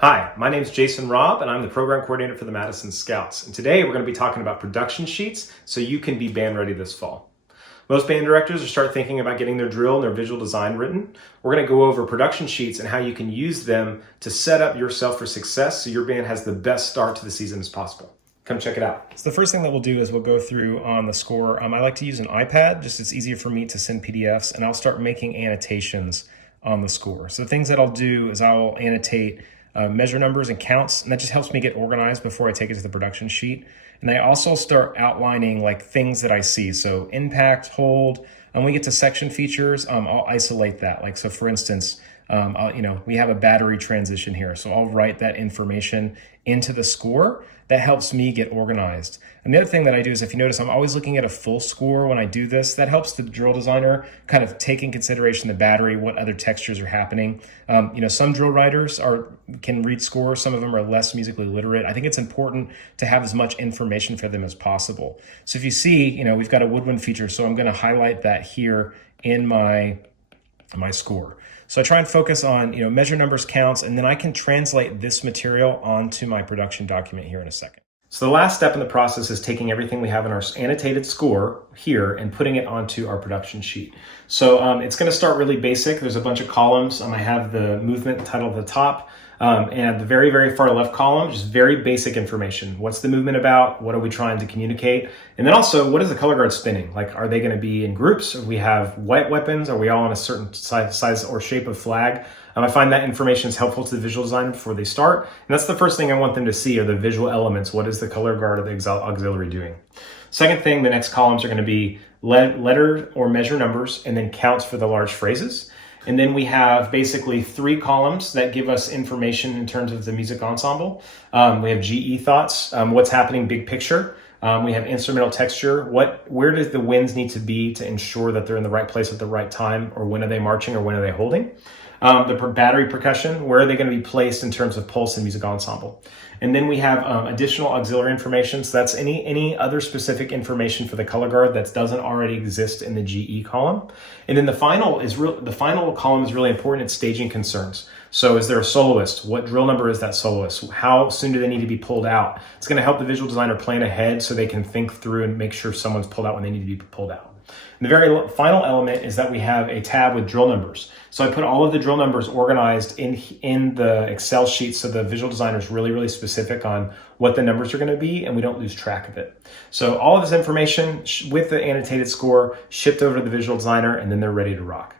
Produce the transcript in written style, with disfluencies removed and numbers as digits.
Hi, my name is Jason Robb, and I'm the program coordinator for the Madison Scouts. And today we're going to be talking about production sheets so you can be band ready this fall. Most band directors are start thinking about getting their drill and their visual design written. We're going to go over production sheets and how you can use them to set up yourself for success so your band has the best start to the season as possible. Come check it out. So the first thing that we'll do is we'll go through on the score. I like to use an iPad, just it's easier for me to send PDFs, and I'll start making annotations on the score. So the things that I'll do is I'll annotate measure numbers and counts, and that just helps me get organized before I take it to the production sheet. And I also start outlining like things that I see. So impact, hold. And when we get to section features, I'll isolate that. Like, so for instance, we have a battery transition here. So I'll write that information into the score. That helps me get organized. And the other thing that I do is, if you notice, I'm always looking at a full score when I do this. That helps the drill designer kind of take in consideration the battery, what other textures are happening. Some drill writers can read scores. Some of them are less musically literate. I think it's important to have as much information for them as possible. So if you see, we've got a woodwind feature. So I'm going to highlight that here in my score. So I try and focus on, measure numbers, counts, and then I can translate this material onto my production document here in a second. So the last step in the process is taking everything we have in our annotated score here and putting it onto our production sheet. So it's going to start really basic. There's a bunch of columns. I have the movement title at the top. And at the very, very far left column, just very basic information. What's the movement about? What are we trying to communicate? And then also, what is the color guard spinning? Like, are they going to be in groups? Or we have white weapons? Are we all on a certain size or shape of flag? I find that information is helpful to the visual designer before they start. And that's the first thing I want them to see, are the visual elements. What is the color guard of the auxiliary doing? Second thing, the next columns are going to be letter or measure numbers, and then counts for the large phrases. And then we have basically 3 columns that give us information in terms of the music ensemble. We have GE thoughts, what's happening big picture. We have instrumental texture. Where does the winds need to be to ensure that they're in the right place at the right time, or when are they marching, or when are they holding? The battery percussion, where are they going to be placed in terms of pulse and music ensemble? And then we have additional auxiliary information. So that's any other specific information for the color guard that doesn't already exist in the GE column. And then the final column is really important. It's staging concerns. So is there a soloist? What drill number is that soloist? How soon do they need to be pulled out? It's going to help the visual designer plan ahead so they can think through and make sure someone's pulled out when they need to be pulled out. And the very final element is that we have a tab with drill numbers. So I put all of the drill numbers organized in the Excel sheet so the visual designer is really, really specific on what the numbers are going to be, and we don't lose track of it. So all of this information with the annotated score shipped over to the visual designer, and then they're ready to rock.